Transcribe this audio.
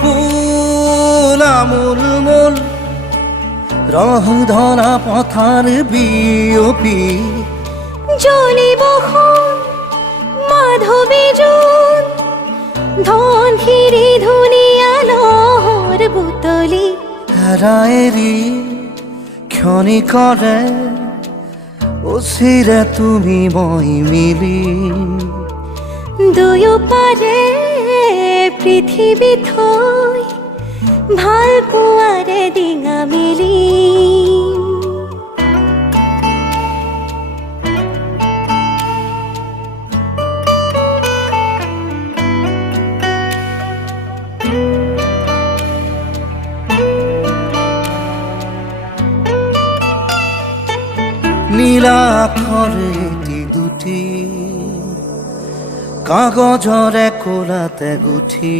ফুল আমূল রহ ধরা পথার বিয়পি জ্বলিব মাধবী জুন ধন ঘিরে ধুনিয়া লহর বুতলি রায়েরি ক্ষণিকরে ওচিৰে তুমি মই মিলি দুয়োপাৰে পৃথিৱী থৈ ভাল পোৱাৰে ডিঙা মেলি নীলা আখৰে এটি দুটি কাগজৰে কোলাতে গুঠি